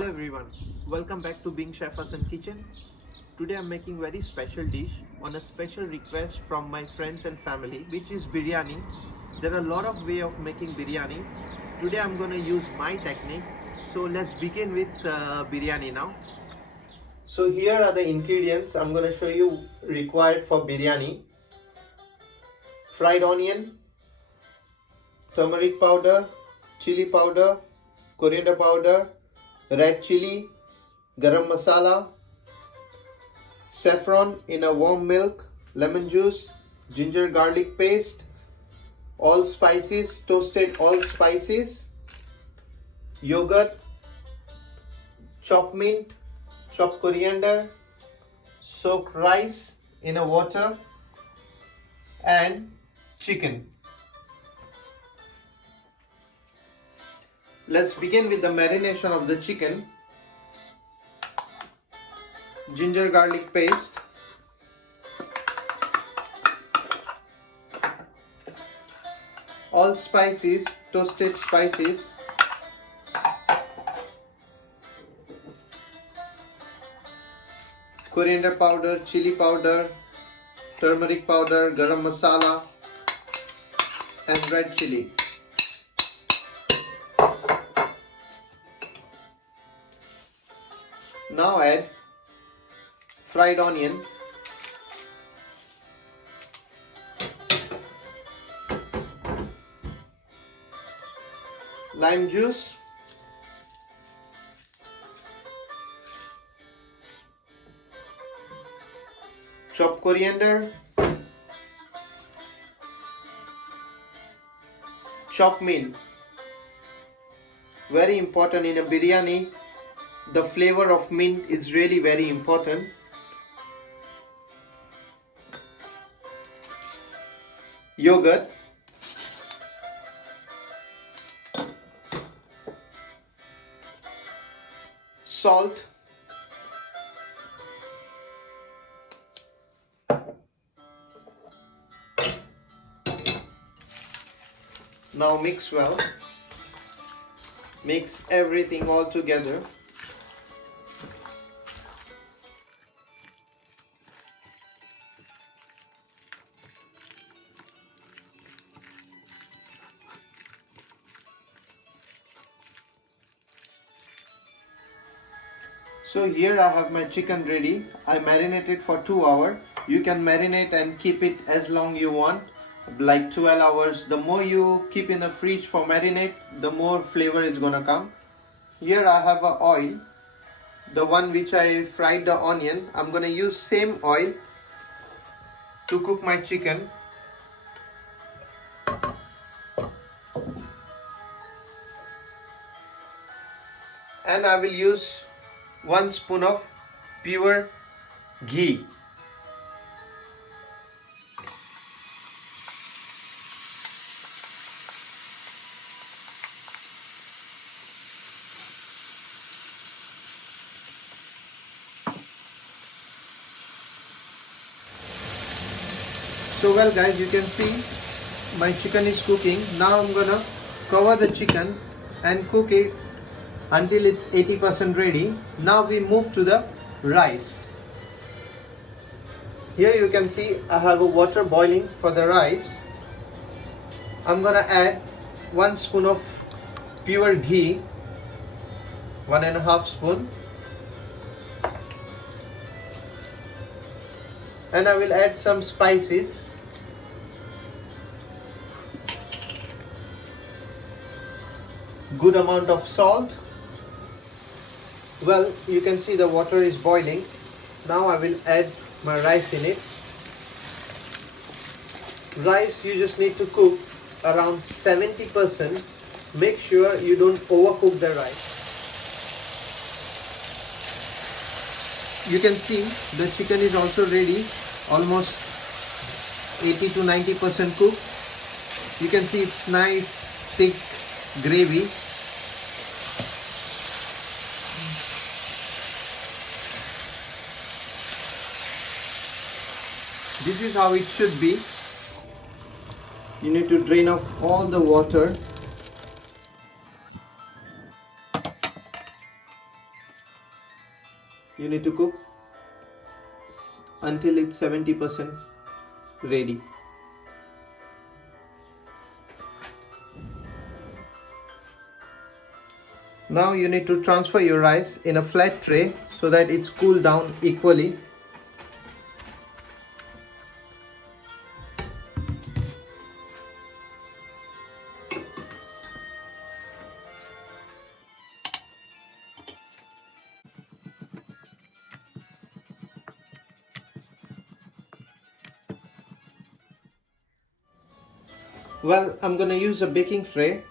Hello everyone, welcome back to Being Chef HASSAN Kitchen. Today I'm making very special dish on a special request from my friends and family, which is biryani. There are a lot of way of making biryani. Today I'm going to use my technique. So let's begin with biryani now. So here are the ingredients I'm going to show you required for biryani. Fried onion, turmeric powder, chili powder, coriander powder, red chilli, garam masala, saffron in a warm milk, lemon juice, ginger garlic paste, all spices, toasted all spices, yogurt, chopped mint, chopped coriander, soaked rice in a water, and chicken. Let's begin with the marination of the chicken. Ginger garlic paste, all spices, toasted spices, coriander powder, chili powder, turmeric powder, garam masala, and red chilli. Now add fried onion, lime juice, chopped coriander, chopped mint. Very important in a biryani. The flavor of mint is really very important. Yogurt, salt, now mix well, mix everything all together. So here I have my chicken ready. I marinated for 2 hours. You can marinate and keep it as long you want, like 12 hours. The more you keep in the fridge for marinate, the more flavor is gonna come. Here I have a oil, the one which I fried the onion. I'm gonna use same oil to cook my chicken. And I will use 1 spoon of pure ghee. So well guys, you can see my chicken is cooking. Now I'm gonna cover the chicken and cook it until it's 80% ready. Now we move to the rice. Here you can see I have a water boiling for the rice. I'm gonna add 1 spoon of pure ghee, 1.5 spoon, and I will add some spices. Good amount of salt. Well, you can see the water is boiling. Now I will add my rice in it. Rice you just need to cook around 70%. Make sure you don't overcook the rice. You can see the chicken is also ready, almost 80 to 90% cooked. You can see it's nice thick gravy. This is how it should be. You need to drain off all the water. You need to cook until it's 70% ready. Now you need to transfer your rice in a flat tray so that it's cooled down equally. Well, I'm gonna use a baking tray.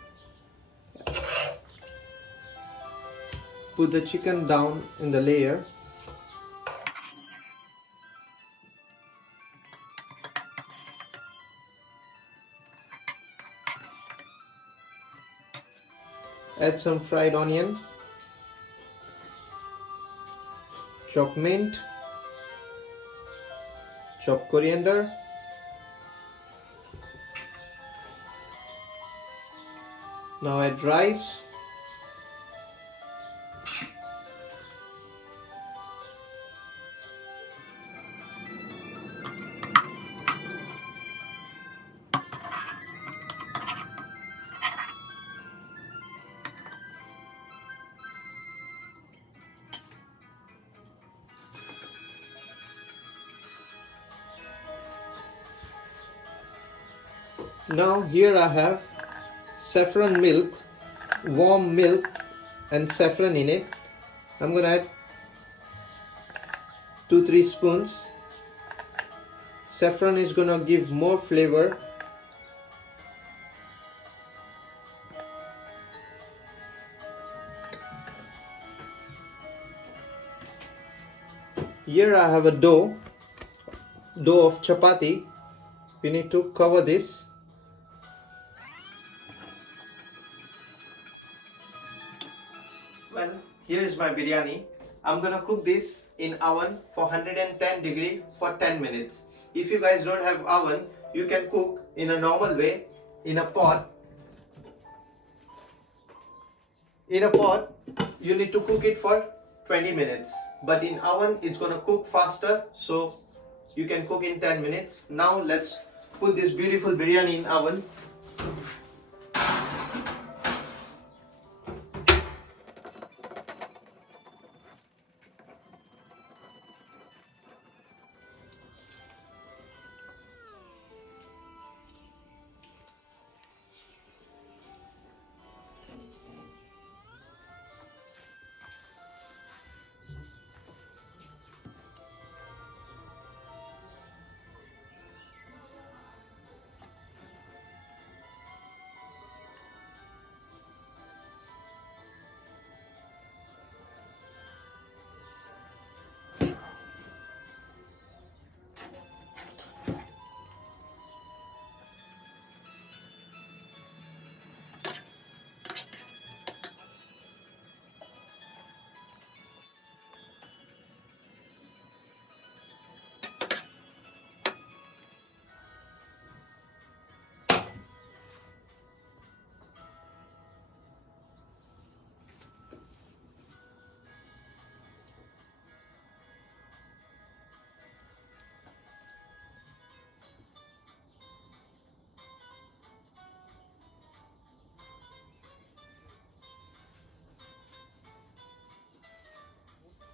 Put the chicken down in the layer. Add some fried onion, chop mint, chop coriander, now add rice, now here I have saffron milk, warm milk and saffron in it. I'm gonna add 2-3 spoons. Saffron is gonna give more flavor. Here I have a dough of chapati. We need to cover this. Well, here is my biryani. I'm gonna cook this in oven for 110 degree for 10 minutes. If you guys don't have oven, you can cook in a normal way in a pot. In a pot, you need to cook it for 20 minutes. But in oven, it's gonna cook faster, so you can cook in 10 minutes. Now let's put this beautiful biryani in oven.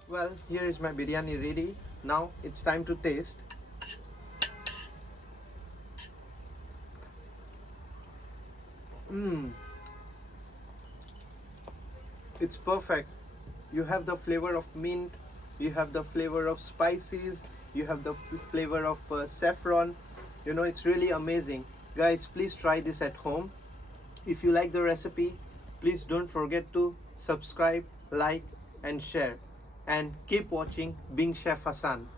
Well, here is my biryani ready. Now it's time to taste. It's perfect. You have the flavor of mint, you have the flavor of spices, you have the flavor of saffron. You know, it's really amazing. Guys, please try this at home. If you like the recipe, please don't forget to subscribe, like and share. And keep watching Being Chef Hassan.